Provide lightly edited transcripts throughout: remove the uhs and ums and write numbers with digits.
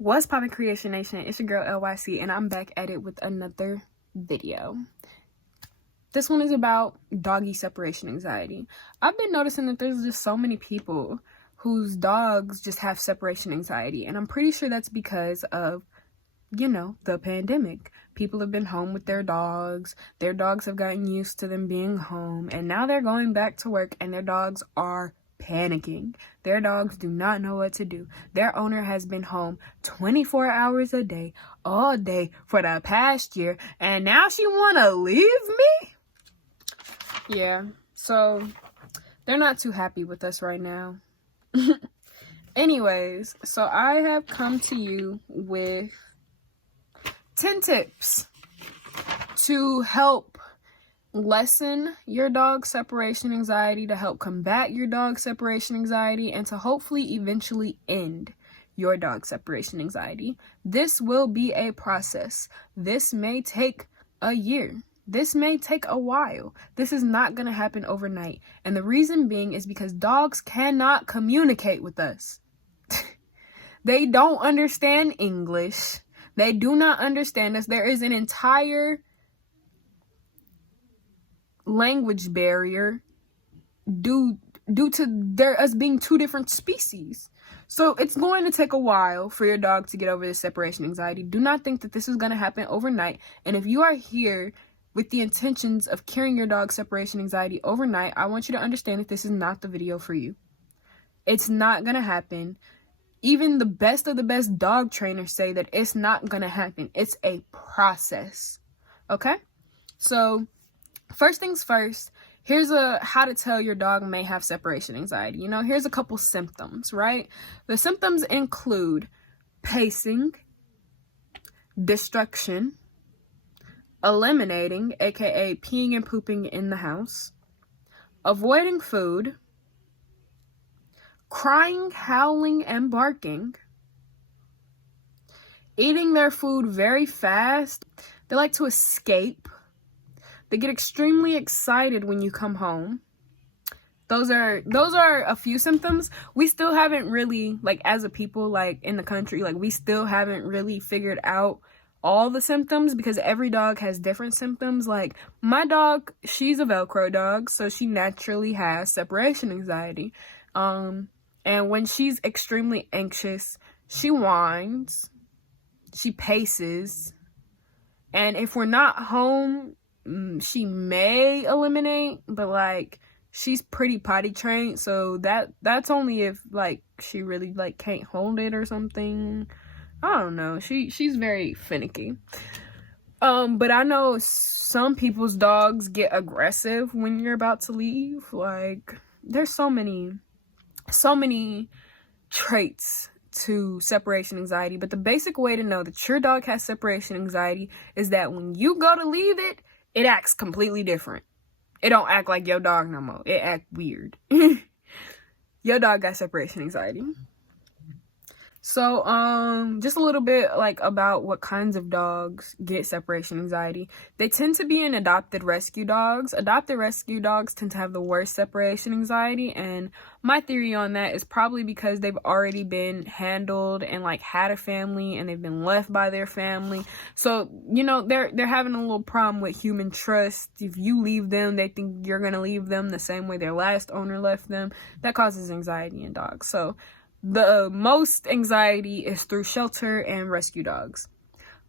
What's poppin', Creation Nation? It's your girl LYC, and I'm back at it with another video. This one is about doggy separation anxiety. I've been noticing that there's just so many people whose dogs just have separation anxiety, and I'm pretty sure that's because of, the pandemic. People have been home with their dogs have gotten used to them being home, and now they're going back to work, and their dogs are panicking. Their dogs do not know what to do. Their owner has been home 24 hours a day, all day for the past year, and now she wanna leave me? Yeah, so they're not too happy with us right now. Anyways, so I have come to you with 10 tips to help lessen your dog's separation anxiety, to help combat your dog's separation anxiety, and to hopefully eventually end your dog's separation anxiety. This will be a process. This may take a year. This may take a while. This is not going to happen overnight. And the reason being is because dogs cannot communicate with us. They don't understand English. They do not understand us. There is an entire language barrier due to us being two different species. So it's going to take a while for your dog to get over this separation anxiety. Do not think that this is going to happen overnight. And if you are here with the intentions of curing your dog's separation anxiety overnight, I want you to understand that this is not the video for you. It's not going to happen. Even the best of the best dog trainers say that it's not going to happen. It's a process. Okay? So first things first, here's how to tell your dog may have separation anxiety. Here's a couple symptoms, right? The symptoms include pacing, destruction, eliminating, aka peeing and pooping in the house, avoiding food, crying, howling, and barking, eating their food very fast. They like to escape. They get extremely excited when you come home. Those are a few symptoms. We still haven't really, as a people, in the country, we still haven't really figured out all the symptoms because every dog has different symptoms. My dog, she's a Velcro dog, so she naturally has separation anxiety. And when she's extremely anxious, she whines, she paces, and if we're not home, she may eliminate, but she's pretty potty trained, so that's only if she really can't hold it or something. I don't know. She's very finicky. But I know some people's dogs get aggressive when you're about to leave. There's so many traits to separation anxiety, but the basic way to know that your dog has separation anxiety is that when you go to leave it, it acts completely different. It don't act like your dog no more. It act weird. Your dog got separation anxiety. So, just a little bit, about what kinds of dogs get separation anxiety. They tend to be in adopted rescue dogs. Adopted rescue dogs tend to have the worst separation anxiety, and my theory on that is probably because they've already been handled and, had a family, and they've been left by their family. So, they're having a little problem with human trust. If you leave them, they think you're gonna leave them the same way their last owner left them. That causes anxiety in dogs. So the most anxiety is through shelter and rescue dogs.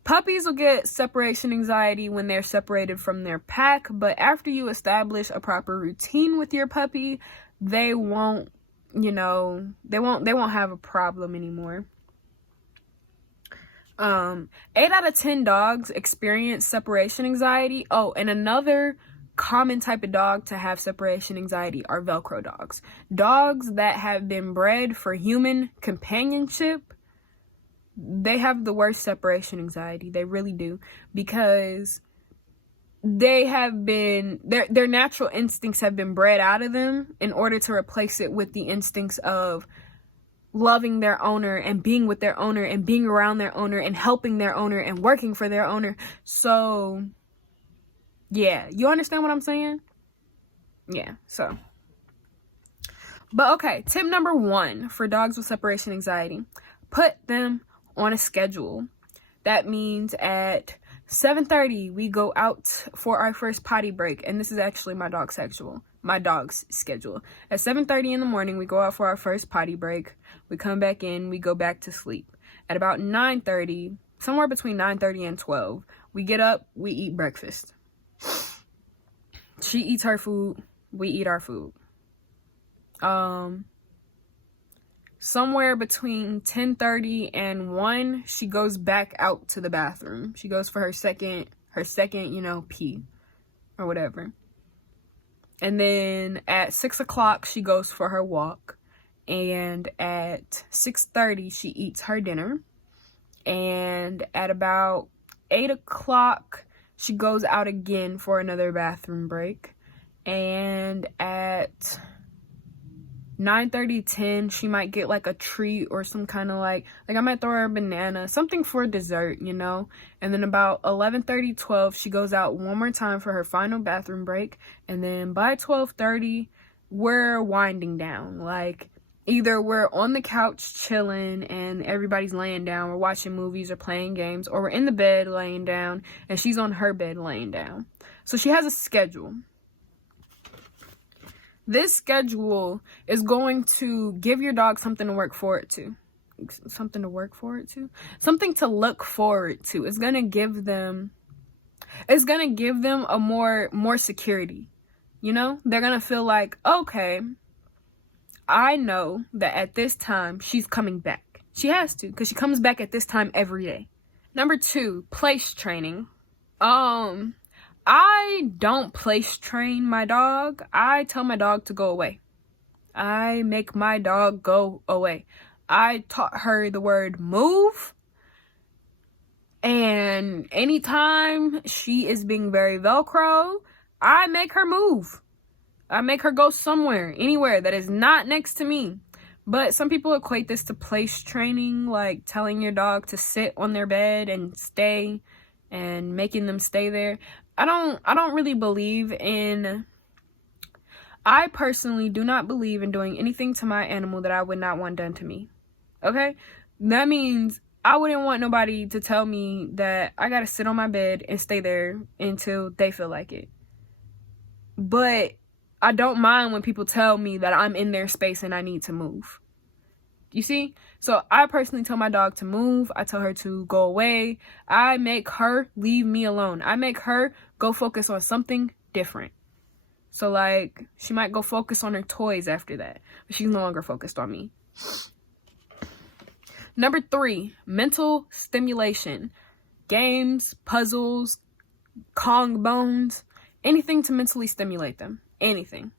Puppies will get separation anxiety when they're separated from their pack, but after you establish a proper routine with your puppy, they won't have a problem anymore. 8 out of 10 dogs experience separation anxiety. Oh, and another common type of dog to have separation anxiety are Velcro dogs. Dogs that have been bred for human companionship, they have the worst separation anxiety. They really do, because they have been, their natural instincts have been bred out of them in order to replace it with the instincts of loving their owner and being with their owner and being around their owner and helping their owner and working for their owner. So yeah, you understand what I'm saying? Yeah, so. But okay, tip number 1 for dogs with separation anxiety. Put them on a schedule. That means at 7:30 we go out for our first potty break, and this is actually my dog's schedule. At 7:30 in the morning we go out for our first potty break. We come back in, we go back to sleep. At about 9:30, somewhere between 9:30 and 12, we get up, we eat breakfast. She eats her food, we eat our food. Somewhere between 10:30 and 1, she goes back out to the bathroom. She goes for her second, pee or whatever. And then at 6 o'clock, she goes for her walk. And at 6:30, she eats her dinner. And at about 8 o'clock, she goes out again for another bathroom break. And at 9:30, 10, she might get like a treat or some kind of like I might throw her a banana, something for dessert, And then about 11:30, 12, she goes out one more time for her final bathroom break. And then by 12:30, we're winding down. Like, either we're on the couch chilling and everybody's laying down, we're watching movies or playing games, or we're in the bed laying down and she's on her bed laying down. So she has a schedule. This schedule is going to give your dog something to work forward to. Something to look forward to. It's going to give them a more security. They're going to feel like, okay, I know that at this time she's coming back. She has to, because she comes back at this time every day. Number 2, place training. I don't place train my dog. I tell my dog to go away. I make my dog go away. I taught her the word move. And anytime she is being very Velcro, I make her move. I make her go somewhere, anywhere that is not next to me. But some people equate this to place training, like telling your dog to sit on their bed and stay and making them stay there. I don't really believe in... I personally do not believe in doing anything to my animal that I would not want done to me. Okay? That means I wouldn't want nobody to tell me that I gotta sit on my bed and stay there until they feel like it. But I don't mind when people tell me that I'm in their space and I need to move. You see? So I personally tell my dog to move. I tell her to go away. I make her leave me alone. I make her go focus on something different. So like, she might go focus on her toys after that, but she's no longer focused on me. Number 3, mental stimulation. Games, puzzles, Kong bones, anything to mentally stimulate them. Anything.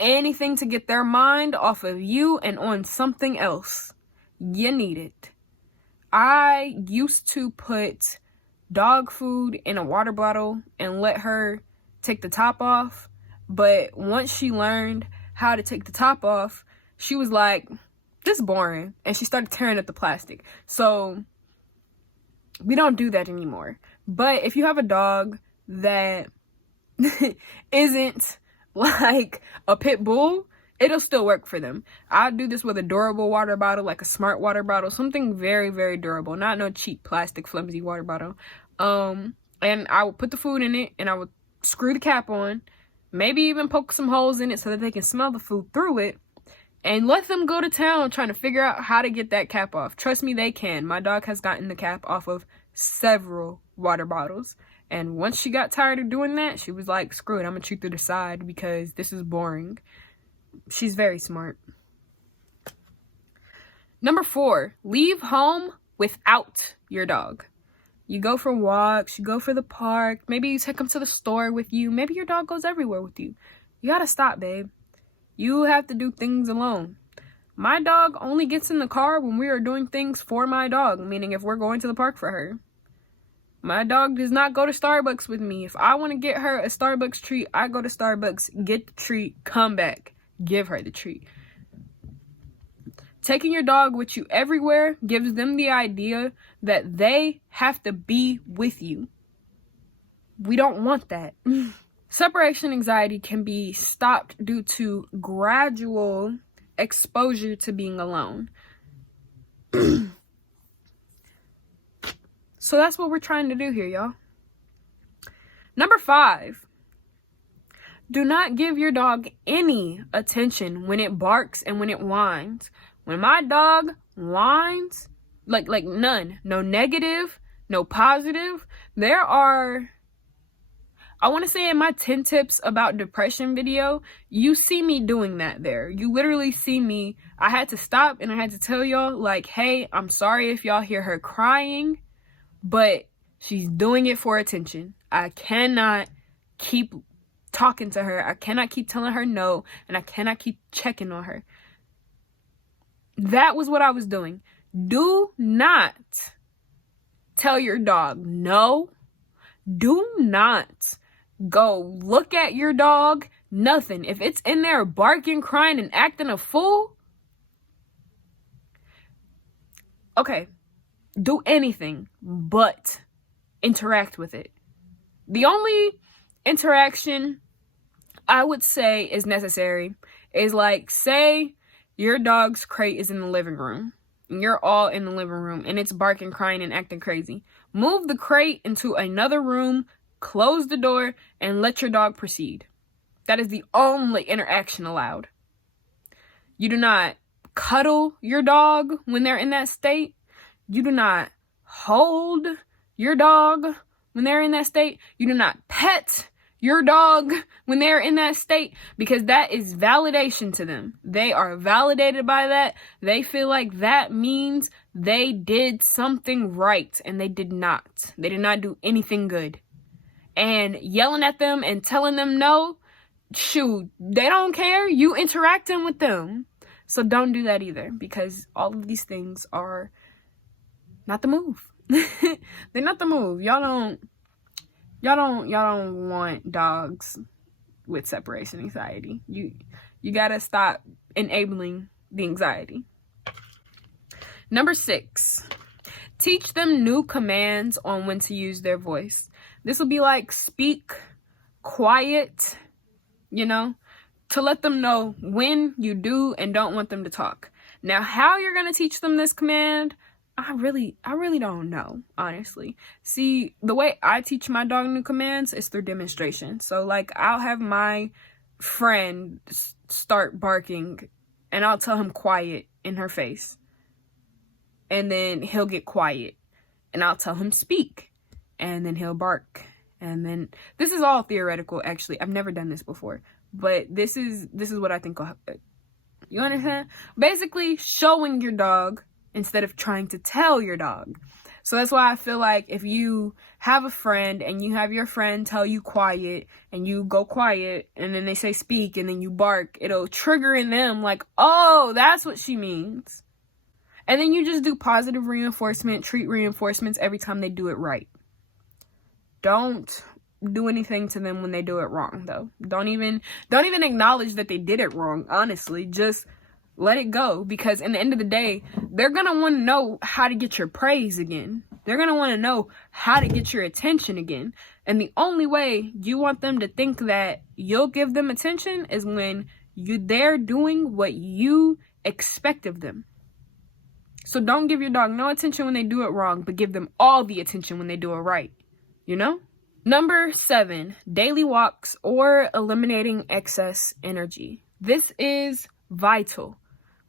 Anything to get their mind off of you and on something else. You need it. I used to put dog food in a water bottle and let her take the top off. But once she learned how to take the top off, she was like, this is boring. And she started tearing up the plastic. So we don't do that anymore. But if you have a dog that isn't like a pit bull, it'll still work for them. I do this with a durable water bottle, like a smart water bottle, something very, very durable, not no cheap plastic flimsy water bottle. And I would put the food in it and I would screw the cap on, maybe even poke some holes in it so that they can smell the food through it, and let them go to town trying to figure out how to get that cap off. Trust me, they can. My dog has gotten the cap off of several water bottles. And once she got tired of doing that, she was like, screw it, I'm gonna chew through the side because this is boring. She's very smart. Number 4, leave home without your dog. You go for walks, you go for the park, maybe you take them to the store with you, maybe your dog goes everywhere with you. You gotta stop, babe. You have to do things alone. My dog only gets in the car when we are doing things for my dog, meaning if we're going to the park for her. My dog does not go to Starbucks with me. If I want to get her a Starbucks treat, I go to Starbucks, get the treat, come back, give her the treat. Taking your dog with you everywhere gives them the idea that they have to be with you. We don't want that. Separation anxiety can be stopped due to gradual exposure to being alone. So that's what we're trying to do here, y'all. Number 5, do not give your dog any attention when it barks and when it whines. When my dog whines, like none, no negative, no positive. There are, I want to say in my 10 tips about depression video, you see me doing that there. You literally see me. I had to stop and I had to tell y'all, like, hey, I'm sorry if y'all hear her crying, but she's doing it for attention. I cannot keep talking to her. I cannot keep telling her no, and I cannot keep checking on her. That was what I was doing. Do not tell your dog no. Do not go look at your dog. Nothing. If it's in there barking, crying, and acting a fool, okay, do anything but interact with it. The only interaction I would say is necessary is, like, say your dog's crate is in the living room and you're all in the living room and it's barking, crying, and acting crazy. Move the crate into another room, close the door, and let your dog proceed. That is the only interaction allowed. You do not cuddle your dog when they're in that state. You do not hold your dog when they're in that state. You do not pet your dog when they're in that state, because that is validation to them. They are validated by that. They feel like that means they did something right, and they did not. They did not do anything good. And yelling at them and telling them no, shoot, they don't care. You interacting with them. So don't do that either, because all of these things are not the move. They're not the move. Y'all don't want dogs with separation anxiety. You gotta stop enabling the anxiety. Number 6, teach them new commands on when to use their voice. This will be like speak, quiet, to let them know when you do and don't want them to talk. Now, how you're gonna teach them this command, I really don't know, honestly. See, the way I teach my dog new commands is through demonstration. So, like, I'll have my friend start barking, and I'll tell him quiet in her face. And then he'll get quiet, and I'll tell him speak, and then he'll bark. And then, this is all theoretical, actually. I've never done this before, but this is what I think will happen. You understand? Basically, showing your dog instead of trying to tell your dog. So that's why I feel like if you have a friend and you have your friend tell you quiet and you go quiet and then they say speak and then you bark, it'll trigger in them like, oh, that's what she means. And then you just do positive reinforcement, treat reinforcements every time they do it right. Don't do anything to them when they do it wrong, though. Don't even acknowledge that they did it wrong, honestly. Just let it go, because in the end of the day, they're going to want to know how to get your praise again. They're going to want to know how to get your attention again. And the only way you want them to think that you'll give them attention is when they're doing what you expect of them. So don't give your dog no attention when they do it wrong, but give them all the attention when they do it right. Number 7, daily walks or eliminating excess energy. This is vital.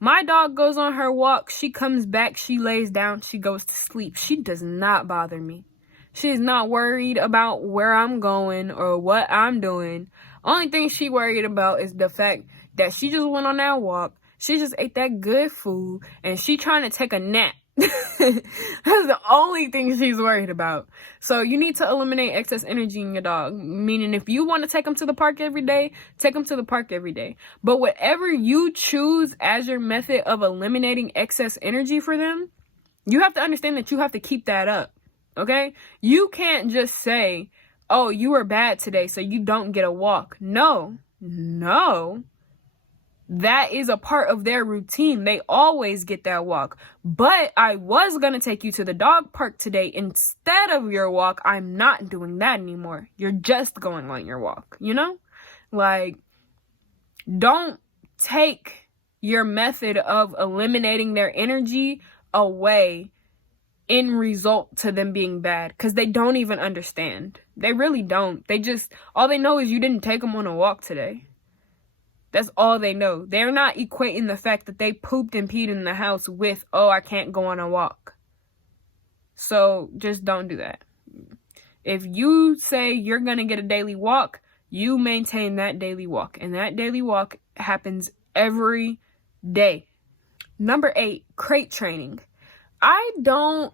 My dog goes on her walk, she comes back, she lays down, she goes to sleep. She does not bother me. She is not worried about where I'm going or what I'm doing. Only thing she worried about is the fact that she just went on that walk, she just ate that good food, and she trying to take a nap. That's the only thing she's worried about. So you need to eliminate excess energy in your dog. Meaning, if you want to take them to the park every day, take them to the park every day. But whatever you choose as your method of eliminating excess energy for them, you have to understand that you have to keep that up. Okay? You can't just say, oh, you were bad today, so you don't get a walk. No. That is a part of their routine. They always get that walk. But I was going to take you to the dog park today instead of your walk. I'm not doing that anymore. You're just going on your walk, Like, don't take your method of eliminating their energy away end result to them being bad, because they don't even understand. They really don't. All they know is you didn't take them on a walk today. That's all they know. They're not equating the fact that they pooped and peed in the house with, oh, I can't go on a walk. So just don't do that. If you say you're going to get a daily walk, you maintain that daily walk. And that daily walk happens every day. Number 8, crate training. I don't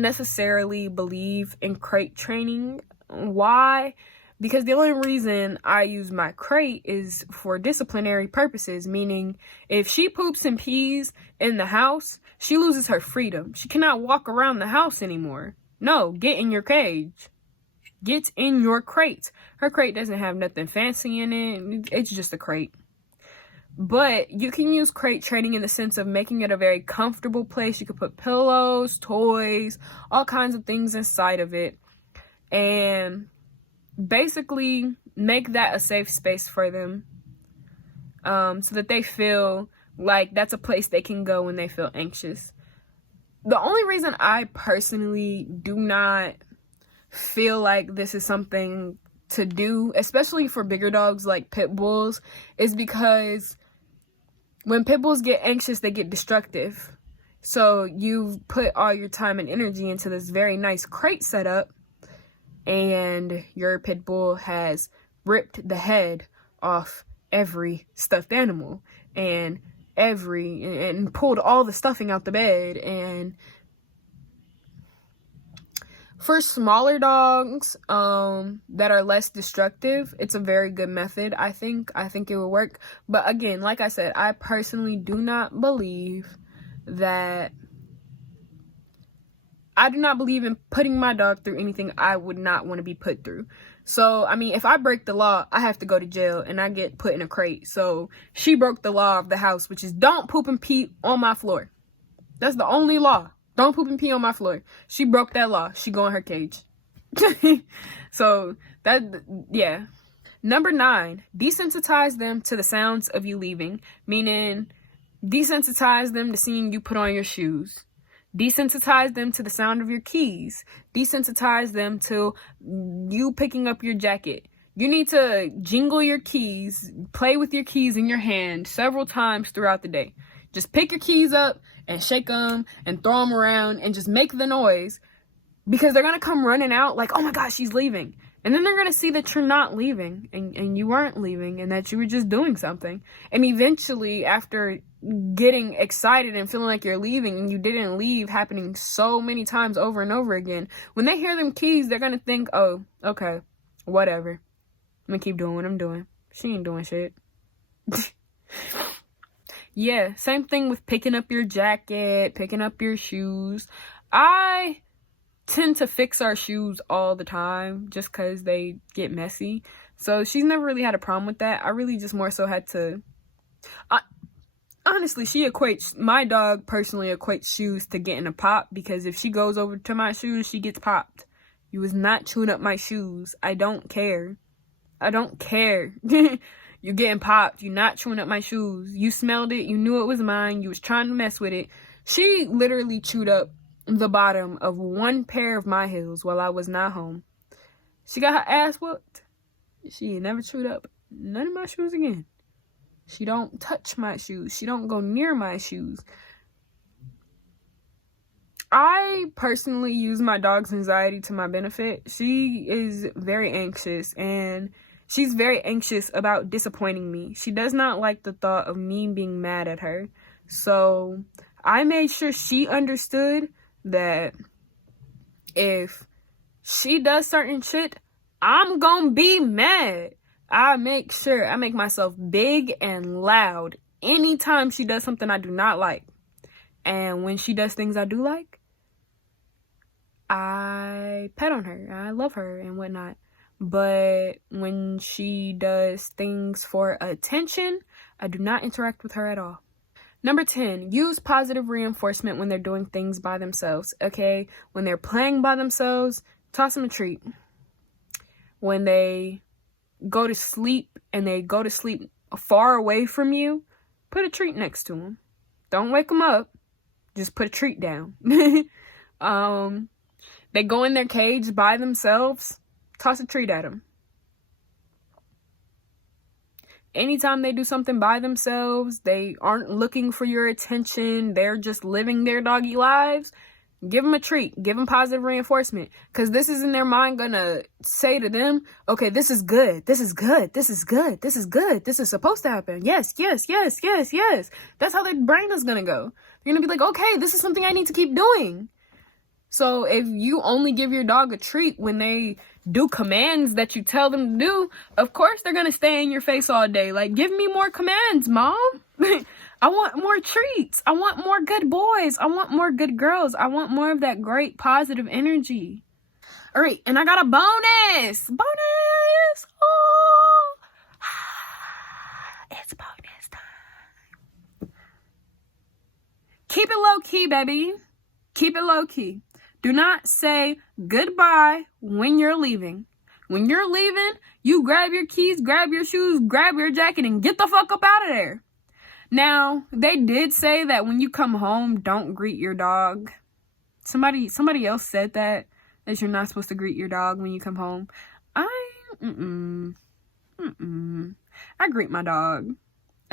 necessarily believe in crate training. Why? Because the only reason I use my crate is for disciplinary purposes, meaning if she poops and pees in the house, she loses her freedom. She cannot walk around the house anymore. No, get in your cage. Get in your crate. Her crate doesn't have nothing fancy in it. It's just a crate. But you can use crate training in the sense of making it a very comfortable place. You could put pillows, toys, all kinds of things inside of it. And basically make that a safe space for them, so that they feel like that's a place they can go when they feel anxious. The only reason I personally do not feel like this is something to do, especially for bigger dogs like pit bulls, is because when pit bulls get anxious, they get destructive. So you've put all your time and energy into this very nice crate setup, and your pit bull has ripped the head off every stuffed animal and pulled all the stuffing out the bed. And for smaller dogs that are less destructive, it's a very good method. I think it will work. But again, like I said, I personally do not believe in putting my dog through anything I would not want to be put through. So, I mean, if I break the law, I have to go to jail and I get put in a crate. So, she broke the law of the house, which is don't poop and pee on my floor. That's the only law. Don't poop and pee on my floor. She broke that law. She go in her cage. So, yeah. Number 9, desensitize them to the sounds of you leaving. Meaning, desensitize them to seeing you put on your shoes. Desensitize them to the sound of your keys. Desensitize them to you picking up your jacket. You need to jingle your keys, play with your keys in your hand several times throughout the day. Just pick your keys up and shake them and throw them around and just make the noise, because they're going to come running out like, oh my gosh, she's leaving. And then they're going to see that you're not leaving and you weren't leaving and that you were just doing something. And eventually, after getting excited and feeling like you're leaving and you didn't leave, happening so many times over and over again, when they hear them keys, they're going to think, oh, okay, whatever. I'm going to keep doing what I'm doing. She ain't doing shit. Yeah, same thing with picking up your jacket, picking up your shoes. I tend to fix our shoes all the time just because they get messy. So she's never really had a problem with that. I really just more so had to... Honestly, my dog personally equates shoes to getting a pop, because if she goes over to my shoes, she gets popped. You was not chewing up my shoes. I don't care. You're getting popped. You're not chewing up my shoes. You smelled it. You knew it was mine. You was trying to mess with it. She literally chewed up the bottom of one pair of my heels while I was not home. She got her ass whooped. She ain't never chewed up none of my shoes again. She don't touch my shoes. She don't go near my shoes. I personally use my dog's anxiety to my benefit. She is very anxious, and she's very anxious about disappointing me. She does not like the thought of me being mad at her. So I made sure she understood that if she does certain shit, I'm gonna be mad. I make myself big and loud anytime she does something I do not like. And when she does things I do like, I pet on her. I love her and whatnot. But when she does things for attention, I do not interact with her at all. Number 10, use positive reinforcement when they're doing things by themselves, okay? When they're playing by themselves, toss them a treat. When they go to sleep and they go to sleep far away from you, put a treat next to them. Don't wake them up. Just put a treat down. They go in their cage by themselves, toss a treat at them. Anytime they do something by themselves, they aren't looking for your attention, they're just living their doggy lives, give them a treat, give them positive reinforcement, because this is in their mind gonna say to them, okay, this is good, this is good, this is good, this is good, this is supposed to happen, yes, yes, yes, yes, yes. That's how their brain is gonna go. They're gonna be like, okay, this is something I need to keep doing. So if you only give your dog a treat when they do commands that you tell them to do, of course they're gonna stay in your face all day. Like, give me more commands, mom. I want more treats. I want more good boys. I want more good girls. I want more of that great positive energy. All right, and I got a bonus. Bonus. Oh, it's bonus time. Keep it low key, baby. Keep it low key. Do not say goodbye when you're leaving. When you're leaving, you grab your keys, grab your shoes, grab your jacket, and get the fuck up out of there. Now, they did say that when you come home, don't greet your dog. Somebody else said that you're not supposed to greet your dog when you come home. I greet my dog.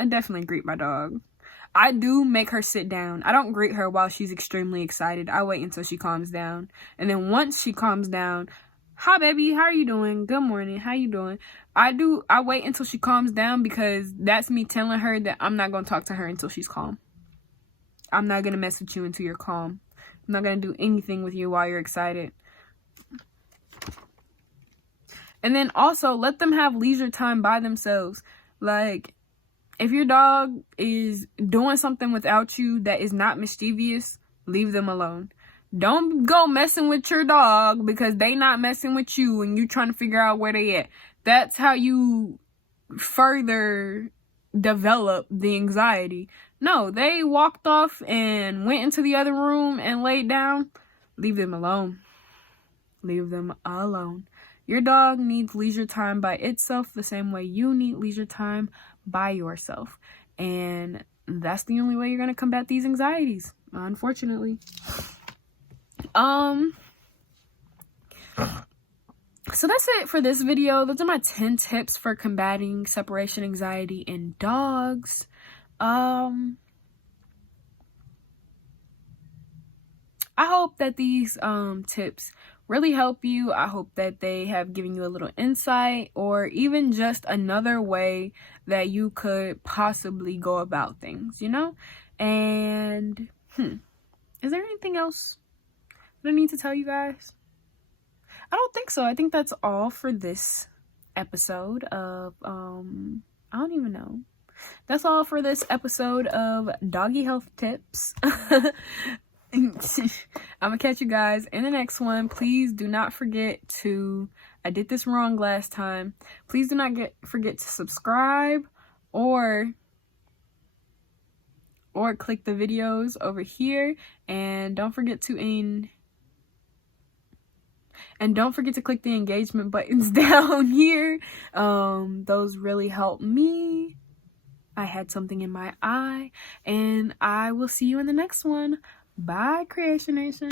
I definitely greet my dog. I do make her sit down. I don't greet her while she's extremely excited. I wait until she calms down. And then once she calms down, hi baby, how are you doing? Good morning, how you doing? I wait until she calms down, because that's me telling her that I'm not going to talk to her until she's calm. I'm not going to mess with you until you're calm. I'm not going to do anything with you while you're excited. And then also, let them have leisure time by themselves. Like, if your dog is doing something without you that is not mischievous, leave them alone. Don't go messing with your dog because they not messing with you and you trying to figure out where they at. That's how you further develop the anxiety. No, they walked off and went into the other room and laid down. Leave them alone. Leave them alone. Your dog needs leisure time by itself the same way you need leisure time by yourself. And that's the only way you're going to combat these anxieties, unfortunately. So that's it for this video. Those are my 10 tips for combating separation anxiety in dogs. I hope that these tips really help you. I hope that they have given you a little insight, or even just another way that you could possibly go about things, you know? And is there anything else that I need to tell you guys? I don't think so. I think that's all for this episode of I don't even know. That's all for this episode of Doggy Health Tips. I'm gonna catch you guys in the next one. Please do not forget to, I did this wrong last time. Please do not forget to subscribe or click the videos over here, and don't forget to click the engagement buttons down here. Those really help me. I had something in my eye, and I will see you in the next one. Bye, Creation Nation.